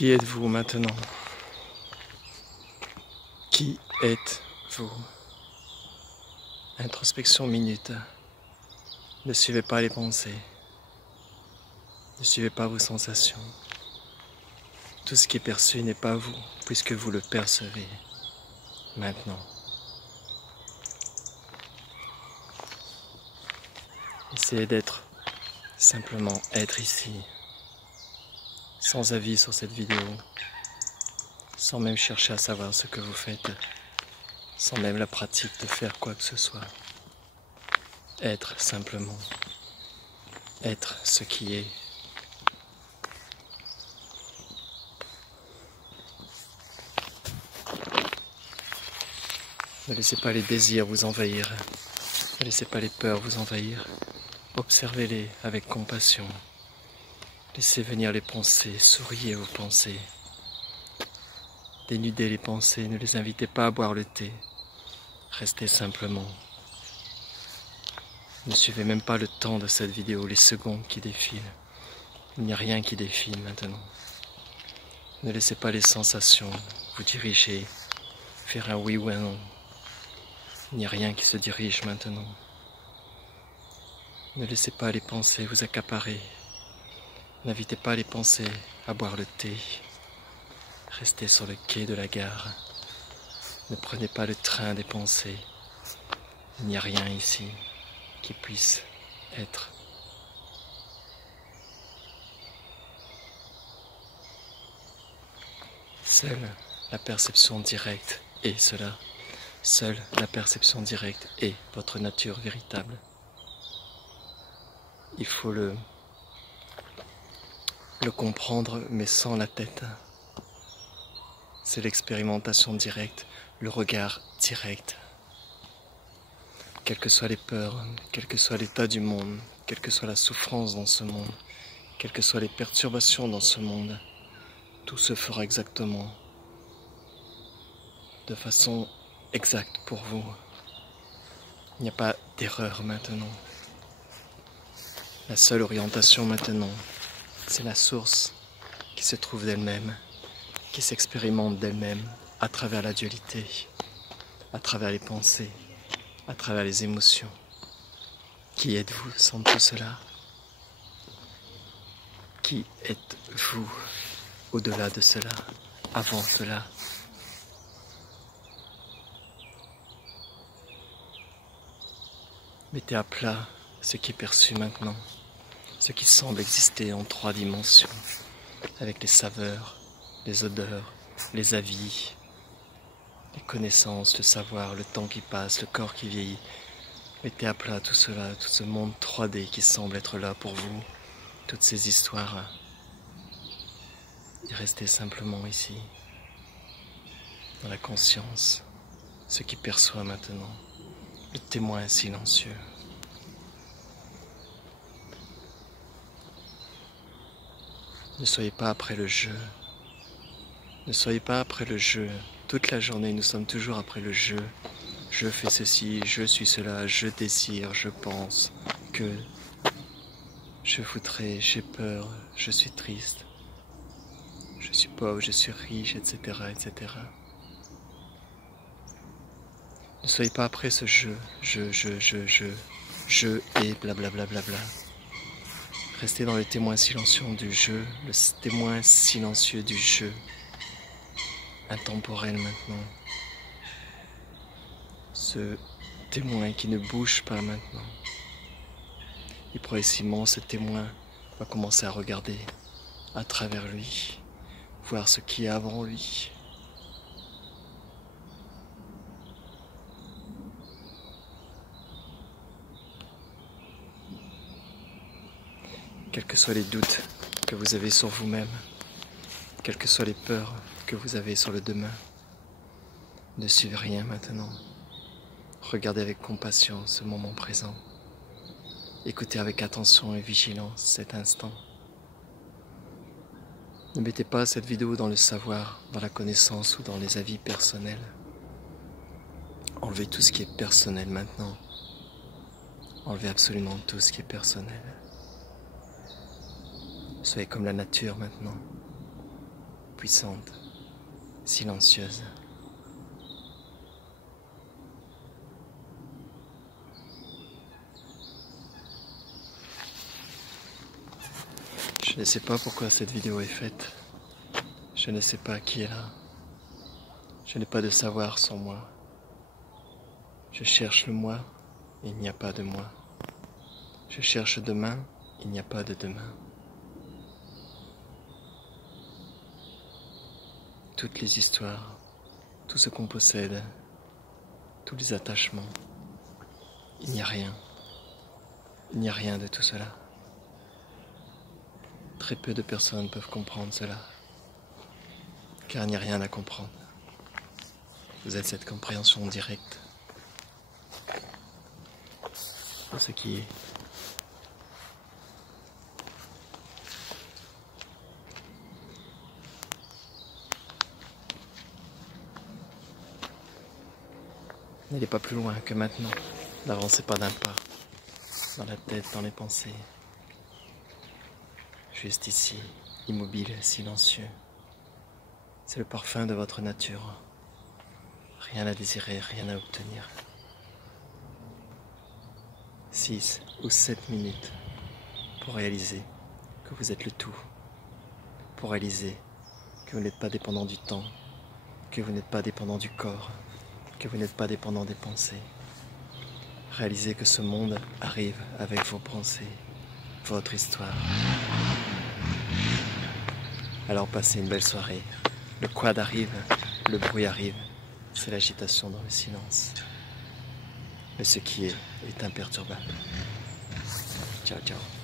Qui êtes-vous maintenant? Qui êtes-vous? Introspection minute. Ne suivez pas les pensées. Ne suivez pas vos sensations. Tout ce qui est perçu n'est pas vous, puisque vous le percevez maintenant. Essayez d'être, simplement être ici, sans avis sur cette vidéo, sans même chercher à savoir ce que vous faites, sans même la pratique de faire quoi que ce soit. Être simplement, être ce qui est. Ne laissez pas les désirs vous envahir, ne laissez pas les peurs vous envahir. Observez-les avec compassion. Laissez venir les pensées, souriez aux pensées. Dénudez les pensées, ne les invitez pas à boire le thé. Restez simplement. Ne suivez même pas le temps de cette vidéo, les secondes qui défilent. Il n'y a rien qui défile maintenant. Ne laissez pas les sensations vous diriger, faire un oui ou un non. Il n'y a rien qui se dirige maintenant. Ne laissez pas les pensées vous accaparer. N'invitez pas les pensées à boire le thé. Restez sur le quai de la gare. Ne prenez pas le train des pensées. Il n'y a rien ici qui puisse être. Seule la perception directe est cela. Seule la perception directe est votre nature véritable. Il faut le comprendre, mais sans la tête. C'est l'expérimentation directe, le regard direct. Quelles que soient les peurs, quel que soit l'état du monde, quelle que soit la souffrance dans ce monde, quelles que soient les perturbations dans ce monde, tout se fera exactement, de façon exacte pour vous. Il n'y a pas d'erreur maintenant. La seule orientation maintenant, c'est la source qui se trouve d'elle-même, qui s'expérimente d'elle-même à travers la dualité, à travers les pensées, à travers les émotions. Qui êtes-vous sans tout cela? Qui êtes-vous au-delà de cela, avant cela? Mettez à plat ce qui est perçu maintenant, ce qui semble exister en 3 dimensions, avec les saveurs, les odeurs, les avis, les connaissances, le savoir, le temps qui passe, le corps qui vieillit. Mettez à plat tout cela, tout ce monde 3D qui semble être là pour vous, toutes ces histoires. Et restez simplement ici, dans la conscience, ce qui perçoit maintenant, le témoin silencieux. Ne soyez pas après le jeu. Ne soyez pas après le jeu. Toute la journée, nous sommes toujours après le jeu. Je fais ceci, je suis cela, je désire, je pense que je voudrais, j'ai peur, je suis triste, je suis pauvre, je suis riche, etc., etc. Ne soyez pas après ce jeu, je et blablabla. Restez dans le témoin silencieux du jeu, le témoin silencieux du jeu, intemporel maintenant. Ce témoin qui ne bouge pas maintenant. Et progressivement, ce témoin va commencer à regarder à travers lui, voir ce qui est avant lui. Quels que soient les doutes que vous avez sur vous-même, quelles que soient les peurs que vous avez sur le demain, ne suivez rien maintenant. Regardez avec compassion ce moment présent. Écoutez avec attention et vigilance cet instant. Ne mettez pas cette vidéo dans le savoir, dans la connaissance ou dans les avis personnels. Enlevez tout ce qui est personnel maintenant. Enlevez absolument tout ce qui est personnel. Soyez comme la nature maintenant. puissante, silencieuse. Je ne sais pas pourquoi cette vidéo est faite. Je ne sais pas qui est là. Je n'ai pas de savoir sans moi. Je cherche le moi, et il n'y a pas de moi. Je cherche demain, il n'y a pas de demain. Toutes les histoires, tout ce qu'on possède, tous les attachements, il n'y a rien. Il n'y a rien de tout cela. Très peu de personnes peuvent comprendre cela, car il n'y a rien à comprendre. Vous êtes cette compréhension directe de ce qui est. N'allez pas plus loin que maintenant. N'avancez pas d'un pas, dans la tête, dans les pensées. Juste ici, immobile, silencieux. C'est le parfum de votre nature. Rien à désirer, rien à obtenir. 6 ou 7 minutes pour réaliser que vous êtes le tout. Pour réaliser que vous n'êtes pas dépendant du temps, que vous n'êtes pas dépendant du corps, que vous n'êtes pas dépendant des pensées. Réalisez que ce monde arrive avec vos pensées, votre histoire. Alors passez une belle soirée. Le quad arrive, le bruit arrive, c'est l'agitation dans le silence. Mais ce qui est imperturbable. Ciao, ciao.